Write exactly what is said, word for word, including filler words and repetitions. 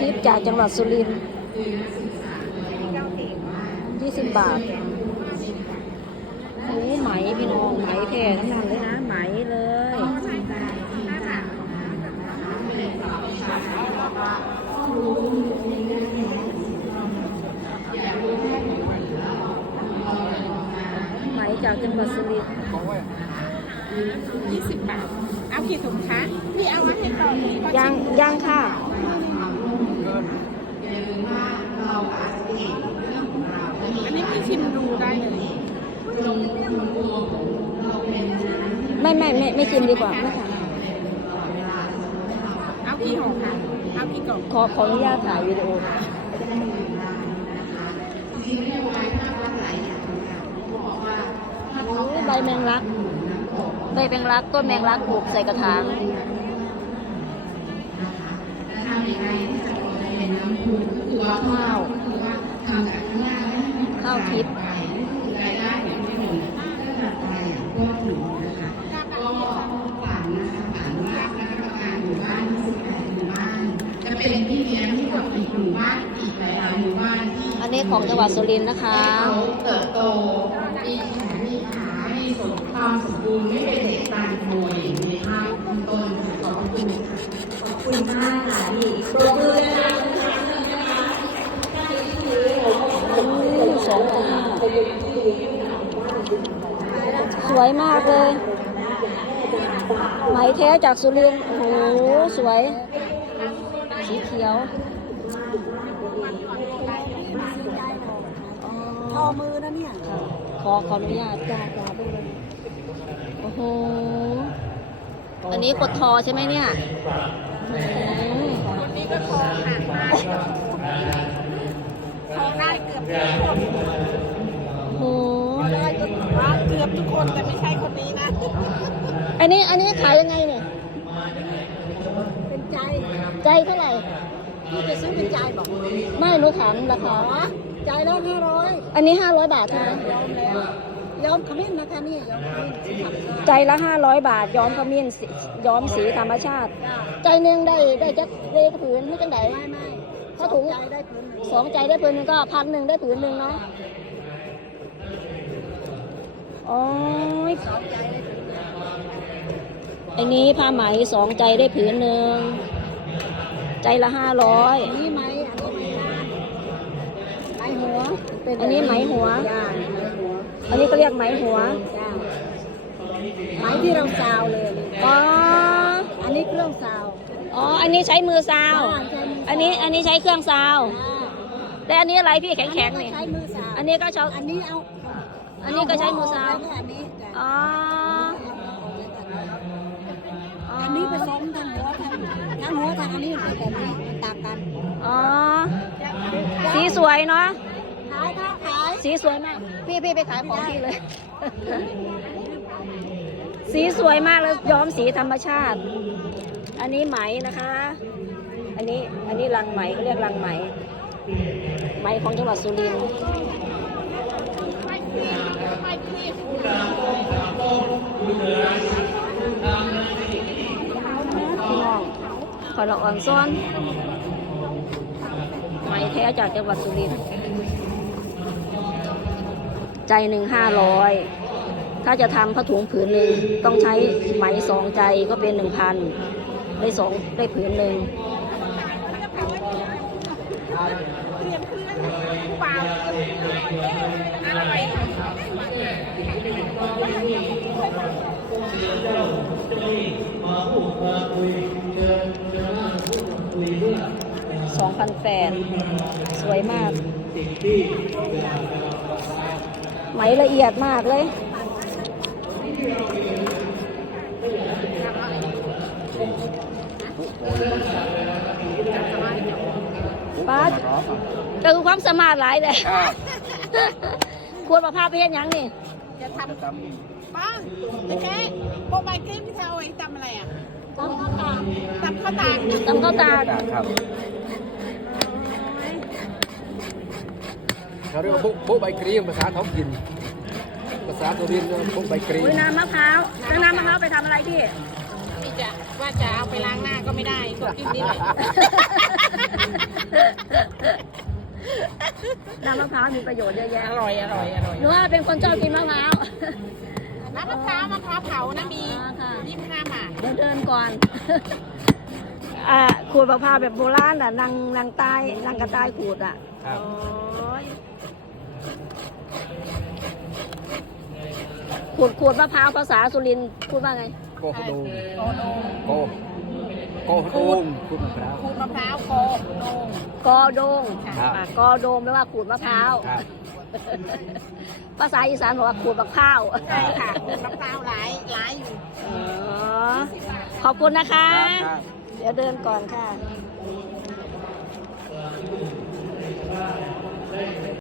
ทิพย์จากจังหวัดสุรินทร์ยี่สิบบาทโอ้ไหมพี่น้องไหมแท้ทั้งนั้นเลยนะไหมเลยไหมจากจังหวัดสุรินทร์ยี่สิบบาทเอากี่ถุงคะพี่เอาไว้ให้ต่อเลยยังยังค่ะอันนี้พี่ชิมดูได้เลยไม่ไม่ไม่ไม่ชิมดีกว่าไม่ค่ะเอากี่ห่อคะเอากี่กล่องขอขออนุญาตถ่ายวิดีโอโอ้ใบแมงลักใบแมงลักต้นแมงลักปลูกใส่กระถางข้าวข้าวทิพย์อันนี้ของจังหวัดสุรินทร์นะคะเติบโตมีแขนมีขามีสมความสมบูรณ์ไม่เป็นเด็กตายโวยในภาพคุณต้นขอบคุณขอบคุณมากค่ะพี่ปรบมือเลยนะสองตาสวยมากเลยไหมแท้จากสุรินทร์โอ้โหสวยสีเขียวทอมือนะเนี่ยขอขออนุญาตจ้าจ้าไปเลยโอ้โหอันนี้กดทอใช่ไหมเนี่ยคนนี้ก็ทอห่างมากทอได้เกือบทุกคนโอ้โหได้ก็ว่าเกือบทุกคนแต่ไม่ใช่คนนี้นะอันนี้อันนี้ขายยังไงเนี่ยเป็นใจใจเท่าไหร่พี่จะซื้อเป็นใจบอกไม่รู้ถามราคาใจละห้าร้อยอันนี้ห้าร้อยบาทใช่ไหมยอมแล้วยอมขมิ้นนะคะนี่ยอมขมิ้นสีธรรมชาติใจละห้าร้อยบาทย้อมขมิ้นย้อมสีธรรมชาติใจหนึ่งได้ได้จักได้ผืนไม่จังไหนไม่ไม่ถ้าถุงใจได้ผืนสองใจได้ผืนหนึ่งก็พันหนึ่งได้ผืนหนึ่งเนาะอ๋ออันนี้ผ้าไหมสองใจได้ผืนหนึ่งใจละห้าร้อยอันนี้ไหมอันนี้ไหมหัวอันนี้ไหมหัวจ้าไหมหัวอันนี้ก็เรียกไหมหัวจ้าไหมที่เราซาวเลยอ๋ออันนี้เครื่องซาวอ๋ออันนี้ใช้มือซาวอันนี้อันนี้ใช้เครื่องซาวและอันนี้อะไรพี่แข็งแข็งนี่อันนี้ก็ใช้อันนี้เอาอันนี้ก็ใช้มือซาวอันนี้อ๋ออันนี้ผสมทั้งหัวทั้งทั้งหัวทั้งอันนี้เป็นแบบนี้มันต่างกันอ๋อสีสวยเนาะขายค่ะขายสีสวยมากพี่พี่ไปขายของพี่เลยสีสวยมากแล้วย้อมสีธรรมชาติอันนี้ไหมนะคะอันนี้อันนี้รังไหมเขาเรียกรังไหมไหมของจังหวัดสุรินทร์พี่น้องขอละอ่อนซ้อนไหมแท้จากจังหวัดสุรินทร์ใจหนึ่งห้าร้อยถ้าจะทำผ้าถุงผืนหนึ่งต้องใช้ไหมสองใจก็เป็นหนึ่งพันได้สองได้ผืนหนึ่งสองพันแปดสวยมากไหมละเอียดมากเลยป้าก็คือความสามารถหลายเลยควรมาพาไปเห็นยังนี่จะทำบ้างแต่แค่โปรไบเกอร์พี่เทาไอ้ทำอะไรอ่ะตำข้าวตากตำข้าวตากตำข้าวตากครับเขาเรียกว่าโบ๊ะใบกรีมภาษาท้องถิ่นภาษาสุรินทร์เรียกว่าโบ๊ะใบกรีมน้ำมะพร้าวแล้วน้ำมะพร้าวไปทำอะไรพี่พี่จะว่าจะเอาไปล้างหน้าก็ไม่ได้ก็กินนี่แหละน้ำมะพร้าวมีประโยชน์เยอะแยะอร่อยอร่อยอร่อยหนูว่าเป็นคนชอบกินมะพร้าวน้ำมะพร้าวมะพร้าวเผานะมีอ๋อค่ะยี่สิบห้าบาทเดินเดินก่อน อ่าขูดมะพร้าวแบบโบราณอ่ะนางนางใต้นางกระต่ายขูดอ่ะครับโอ้ยขูดขูดมะพร้าวภาษาสุรินทร์พูดว่าไงโกโดงโกโดงโกโกโดงคุณมะพร้าวขูดมะพร้าวโกโดงกอโดงครับอ่ะกอโดงแปลว่าขูดมะพร้าวครับภาษาอีสานบอกว่าขูดมะพร้าวใช่ค่ะขูดมะพร้าวหลายหลายอยู่อ๋อขอบคุณนะคะครับเดี๋ยวเดินก่อนค่ะ